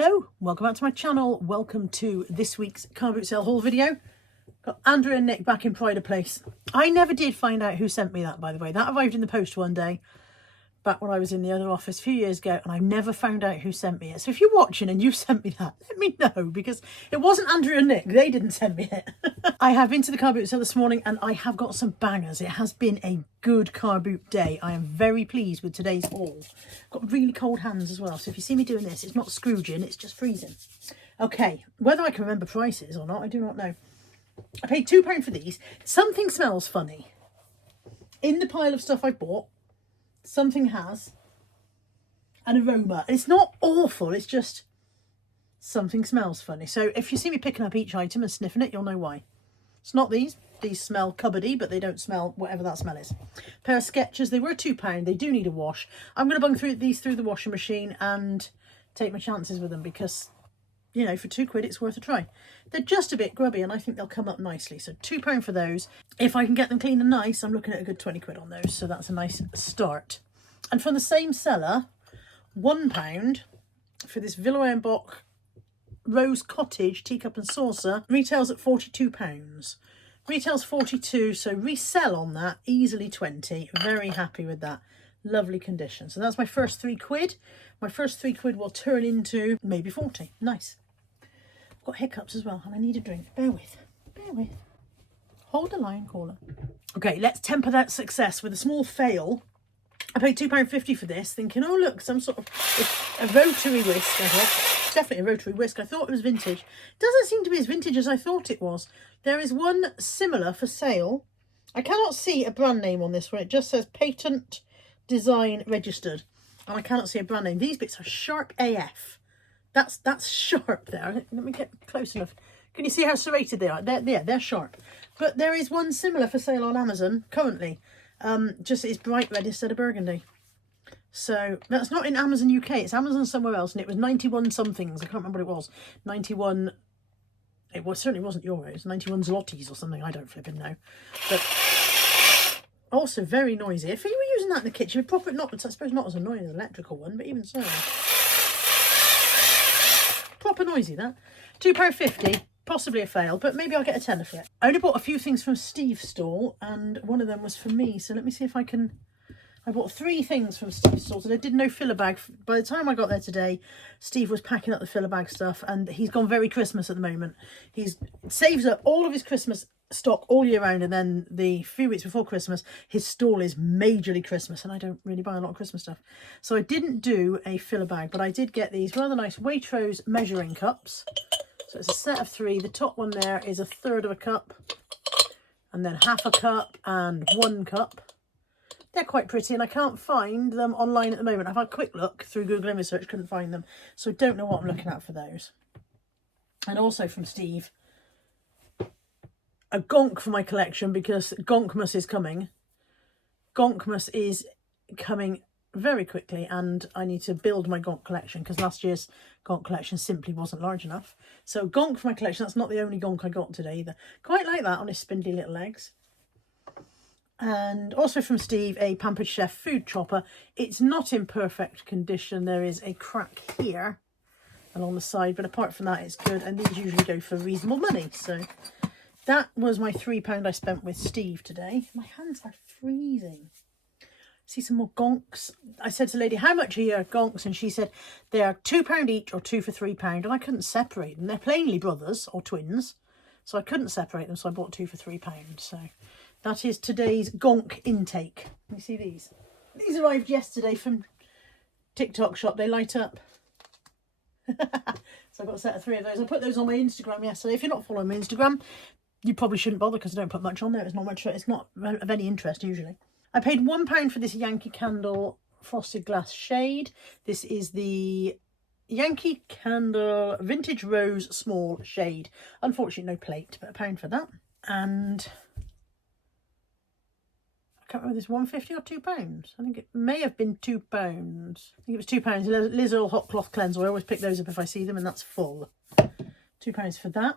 Hello, welcome back to my channel. Welcome to this week's car boot sale haul video. Got Andrew and Nick back in Pride of Place. I never did find out who sent me that, by the way. That arrived in the post one day back when I was in the other office a few years ago, and I never found out who sent me it. So if you're watching and you sent me that, let me know, because it wasn't Andrew and Nick. They didn't send me it. I have been to the car boot sale this morning and I have got some bangers. It has been a good car boot day. I am very pleased with today's haul. Got really cold hands as well, so if you see me doing this, it's not Scrooging, it's just freezing. Okay, whether I can remember prices or not, I do not know. I paid £2 for these. Something smells funny. In the pile of stuff I bought, something has an aroma. And it's not awful, it's just something smells funny. So if you see me picking up each item and sniffing it, you'll know why. It's not these. These smell cupboardy, but they don't smell whatever that smell is. Pair of Skechers. They were £2. They do need a wash. I'm going to bung these through the washing machine and take my chances with them because, you know, for £2 it's worth a try. They're just a bit grubby and I think they'll come up nicely. So £2 for those. If I can get them clean and nice, I'm looking at a good £20 on those. So that's a nice start. And from the same seller, £1 for this Villa & Boch Rose Cottage teacup and saucer. Retails at £42. Retails 42, so resell on that, easily 20. Very happy with that. Lovely condition. So that's my first £3. My first £3 will turn into maybe 40. Nice. I've got hiccups as well and I need a drink. Bear with. Bear with. Hold the line, caller. Okay, let's temper that success with a small fail. I paid £2.50 for this, thinking, oh look, some sort of, it's a rotary whisk, I thought. Definitely a rotary whisk. I thought it was vintage. It doesn't seem to be as vintage as I thought it was. There is one similar for sale. I cannot see a brand name on this one. It just says patent design registered. And I cannot see a brand name. These bits are sharp AF. That's sharp there. Let me get close enough. Can you see how serrated they are? They're sharp. But there is one similar for sale on Amazon currently. Just it's bright red instead of burgundy. So that's not in Amazon UK, it's Amazon somewhere else, and it was 91 somethings. I can't remember what it was. 91, it was certainly wasn't euros, 91 zlotys or something, I don't flipping know. But also very noisy. If you were using that in the kitchen, probably not, I suppose not as annoying as an electrical one, but even so. Proper noisy that. £2.50. Possibly a fail, but maybe I'll get a tenner for it. I only bought a few things from Steve's stall, and one of them was for me. So let me see if I can... I bought 3 things from Steve's stall, so I did no filler bag. By the time I got there today, Steve was packing up the filler bag stuff, and he's gone very Christmas at the moment. He saves up all of his Christmas stock all year round, and then the few weeks before Christmas, his stall is majorly Christmas, and I don't really buy a lot of Christmas stuff. So I didn't do a filler bag, but I did get these rather nice Waitrose measuring cups. So it's a set of 3. The top one there is 1/3 of a cup, and then half a cup and 1 cup. They're quite pretty, and I can't find them online at the moment. I've had a quick look through Google image search, couldn't find them. So I don't know what I'm looking at for those. And also from Steve, a gonk for my collection, because Gonkmas is coming. Gonkmas is coming very quickly, and I need to build my gonk collection because last year's gonk collection simply wasn't large enough. So gonk for my collection. That's not the only gonk I got today either. Quite like that on his spindly little legs. And also from Steve, a Pampered Chef food chopper. It's not in perfect condition. There is a crack here along the side, but apart from that, it's good. And these usually go for reasonable money. So that was my £3 I spent with Steve today. My hands are freezing. See some more gonks. I said to the lady, how much are your gonks? And she said they are £2 each or 2 for £3. And I couldn't separate them. They're plainly brothers or twins. So I couldn't separate them. So I bought 2 for £3. So that is today's gonk intake. Let me see these. These arrived yesterday from TikTok shop. They light up. So I got a set of 3 of those. I put those on my Instagram yesterday. If you're not following my Instagram, you probably shouldn't bother because I don't put much on there. It's not of any interest usually. I paid £1 for this Yankee Candle frosted glass shade. This is the Yankee Candle Vintage Rose Small Shade. Unfortunately, no plate, but £1 for that. And I can't remember, this £1.50 or £2. I think it may have been £2. I think it was £2. Liz Oil Hot Cloth Cleanser. I always pick those up if I see them, and that's full. £2 for that.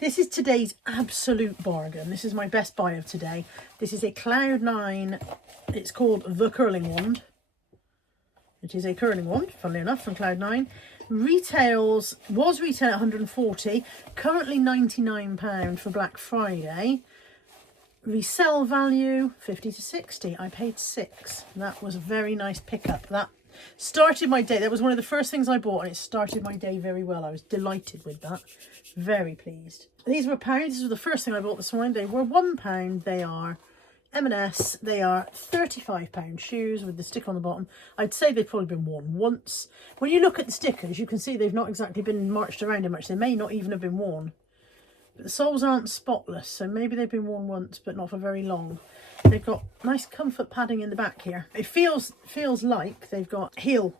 This is today's absolute bargain. This is my best buy of today. This is a Cloud9. It's called the Curling Wand. It is a curling wand, funnily enough, from Cloud9. Retails was retail at £140, currently £99 for Black Friday. Resell value 50 to 60. I paid £6. That was a very nice pickup. That started my day. That was one of the first things I bought, and it started my day very well. I was delighted with that. Very pleased. These were £1. This was the first thing I bought this morning. They were £1. They are M&S. They are £35 shoes with the sticker on the bottom. I'd say they've probably been worn once. When you look at the stickers, you can see they've not exactly been marched around in much. They may not even have been worn. But the soles aren't spotless, so maybe they've been worn once, but not for very long. They've got nice comfort padding in the back here. It feels like they've got heel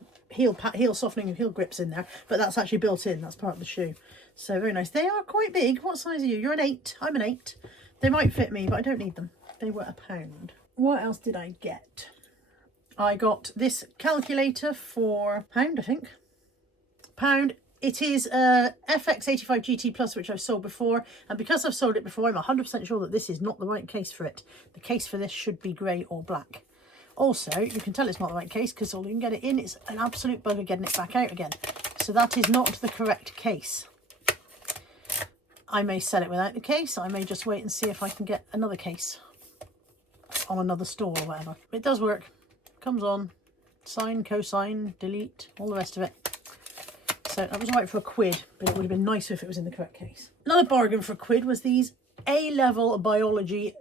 softening and heel grips in there, but that's actually built in. That's part of the shoe. So very nice. They are quite big. What size are you? You're an 8. I'm an 8. They might fit me, but I don't need them. They were £1. What else did I get? I got this calculator for £1, I think. £1. It is a FX85 GT Plus, which I've sold before. And because I've sold it before, I'm 100% sure that this is not the right case for it. The case for this should be grey or black. Also, you can tell it's not the right case because all you can get it in, it's an absolute bugger getting it back out again. So that is not the correct case. I may sell it without the case. I may just wait and see if I can get another case on another store or whatever. It does work. Comes on. Sign, cosine, delete, all the rest of it. So that was right for £1, but it would have been nicer if it was in the correct case. Another bargain for £1 was these A-level biology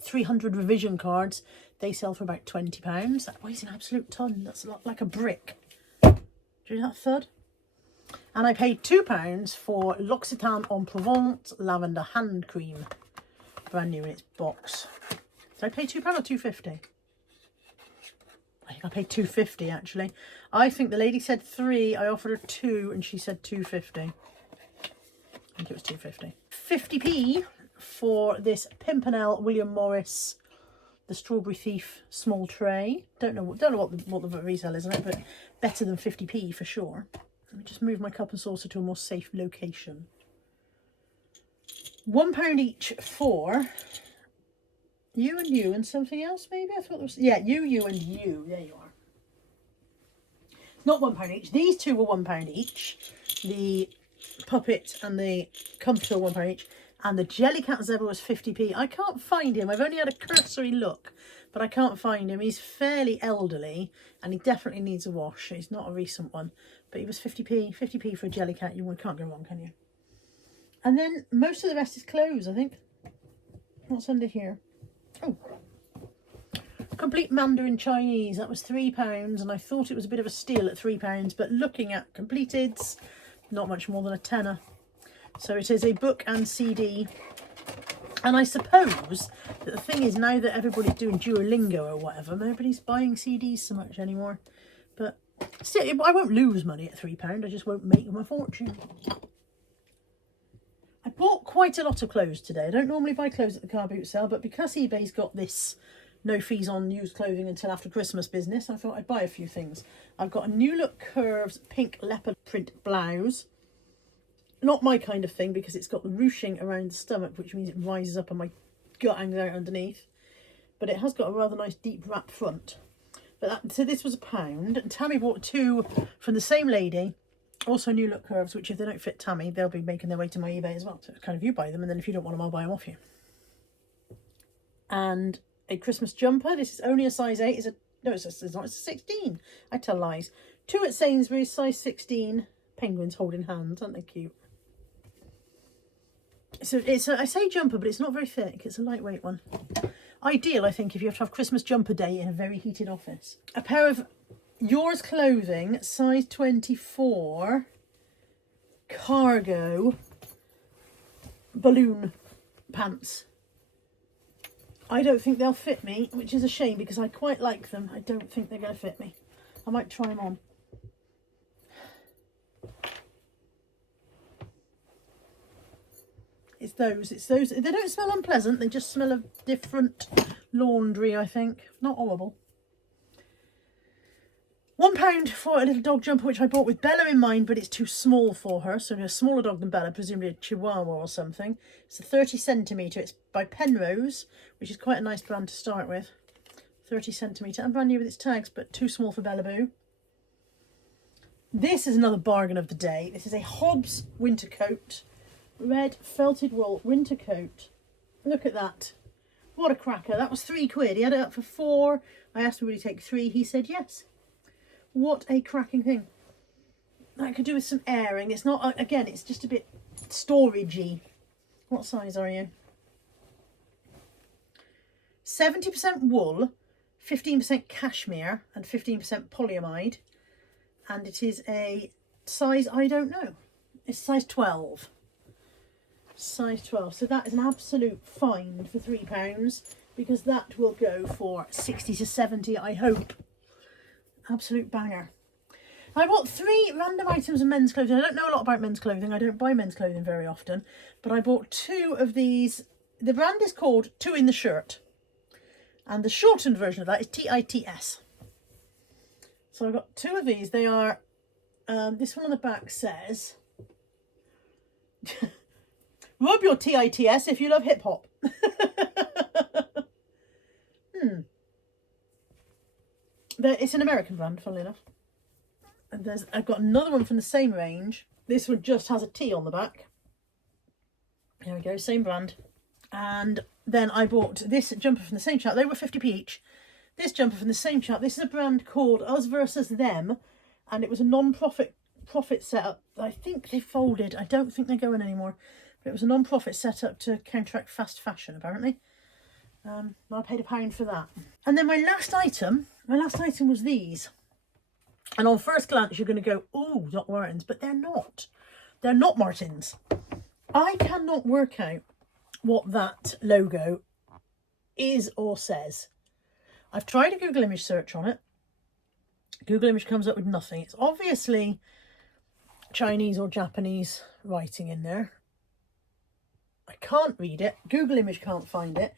300 revision cards. They sell for about £20. That weighs an absolute ton. That's a lot like a brick. Do you hear that thud? And I paid £2 for L'Occitane en Provence Lavender Hand Cream. Brand new in its box. Did I pay £2 or £2.50? I think I paid £2.50 actually. I think the lady said 3. I offered her 2 and she said £2.50. I think it was £2.50. 50p for this Pimpernel William Morris, the Strawberry Thief small tray. Don't know what the resale is on it, but better than 50p for sure. Let me just move my cup and saucer to a more safe location. £1 each for you and something else, maybe? I thought it was, yeah, you and you. There you are. Not £1 each. These two were £1 each. The puppet and the comforter were £1 each. And the Jellycat Zebra was 50p. I can't find him. I've only had a cursory look, but I can't find him. He's fairly elderly and he definitely needs a wash. He's not a recent one, but he was 50p. 50p for a Jellycat. You can't go wrong, can you? And then most of the rest is clothes, I think. What's under here? Oh, complete Mandarin Chinese. That was £3, and I thought it was a bit of a steal at £3, but looking at completeds, not much more than a tenner. So it is a book and CD. And I suppose that the thing is, now that everybody's doing Duolingo or whatever, nobody's buying CDs so much anymore. But still, I won't lose money at £3. I just won't make them a fortune. I bought quite a lot of clothes today. I don't normally buy clothes at the car boot sale, but because eBay's got this no fees on used clothing until after Christmas business, I thought I'd buy a few things. I've got a New Look Curves pink leopard print blouse. Not my kind of thing because it's got the ruching around the stomach, which means it rises up and my gut hangs out underneath. But it has got a rather nice deep wrap front. But so this was £1. And Tammy bought 2 from the same lady. Also New Look Curves, which if they don't fit Tammy, they'll be making their way to my eBay as well. So it's kind of you buy them, and then if you don't want them, I'll buy them off you. And a Christmas jumper. This is only a size 8. It's not. It's a 16. I tell lies. 2 at Sainsbury's, size 16. Penguins holding hands, aren't they cute? So I say jumper, but it's not very thick. It's a lightweight one. Ideal, I think, if you have to have Christmas jumper day in a very heated office. A pair of Yours Clothing, size 24, cargo, balloon pants. I don't think they'll fit me, which is a shame because I quite like them. I don't think they're going to fit me. I might try them on. It's those. They don't smell unpleasant. They just smell of different laundry, I think. Not horrible. £1 for a little dog jumper, which I bought with Bella in mind, but it's too small for her. So a smaller dog than Bella, presumably a Chihuahua or something. It's a 30 centimetre. It's by Penrose, which is quite a nice brand to start with. 30 centimetre and brand new with its tags, but too small for Bella Boo. This is another bargain of the day. This is a Hobbs winter coat. Red felted wool winter coat. Look at that. What a cracker. That was £3. He had it up for 4. I asked him would he take 3. He said yes. What a cracking thing. That could do with some airing. It's not, again, it's just a bit storagey. What size are you? 70% wool, 15% cashmere and 15% polyamide. And it is a size, I don't know. It's size 12. Size 12. So that is an absolute find for £3 because that will go for 60 to 70, I hope. Absolute banger. I bought 3 random items of men's clothing. I don't know a lot about men's clothing. I don't buy men's clothing very often. But I bought 2 of these. The brand is called 2 in the Shirt. And the shortened version of that is TITS. So I've got 2 of these. They are, this one on the back says, rub your TITS if you love hip hop. It's an American brand, funnily enough. And I've got another one from the same range. This one just has a T on the back. There we go, same brand. And then I bought this jumper from the same shop. They were 50p each. This jumper from the same shop. This is a brand called Us Versus Them. And it was a non-profit setup. I think they folded. I don't think they're going anymore. But it was a non-profit setup to counteract fast fashion, apparently. I paid £1 for that. And then my last item was these. And on first glance, you're going to go, oh, Doc Martens. But they're not. They're not Martens. I cannot work out what that logo is or says. I've tried a Google image search on it. Google image comes up with nothing. It's obviously Chinese or Japanese writing in there. I can't read it. Google image can't find it.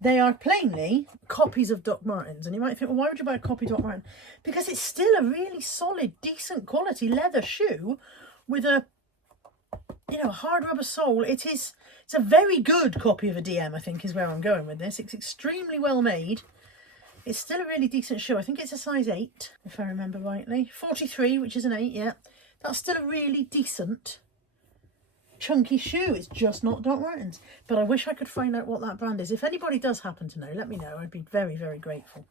They are plainly copies of Doc Martens. And you might think, well, why would you buy a copy of Doc Martens? Because it's still a really solid, decent quality leather shoe with a, hard rubber sole. It's a very good copy of a DM, I think, is where I'm going with this. It's extremely well made. It's still a really decent shoe. I think it's a size 8, if I remember rightly. 43, which is an 8, yeah. That's still a really decent, chunky shoe. It's just not Doc Martens. But I wish I could find out what that brand is. If anybody does happen to know, let me know. I'd be very, very grateful.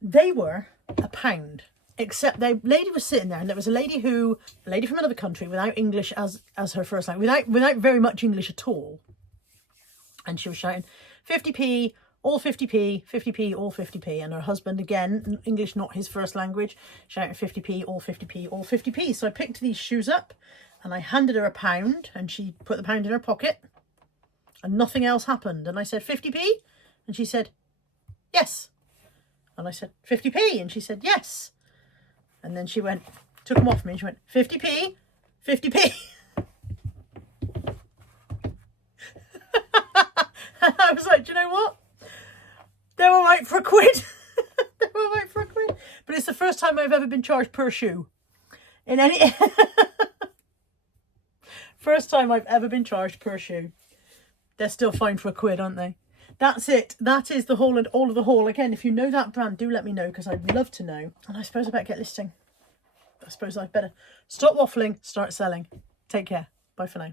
They were £1. Except the lady was sitting there, and there was a lady from another country without English as her first language, without very much English at all. And she was shouting, 50p, all 50p, 50p, all 50p. And her husband, again, English not his first language, shouting 50p, all 50p, all 50p. So I picked these shoes up and I handed her £1 and she put the pound in her pocket and nothing else happened. And I said, 50p? And she said, yes. And I said, 50p? And she said, yes. And then she took them off me and she went, 50p, 50p. And I was like, do you know what? They're all right for £1. They're all right for £1. But it's the first time I've ever been charged per shoe. In any... First time I've ever been charged per shoe. They're still fine for £1, aren't they? That's it. That is the haul and all of the haul. Again, if you know that brand, do let me know because I'd love to know. And I suppose I better get listing. I suppose I better stop waffling, start selling. Take care. Bye for now.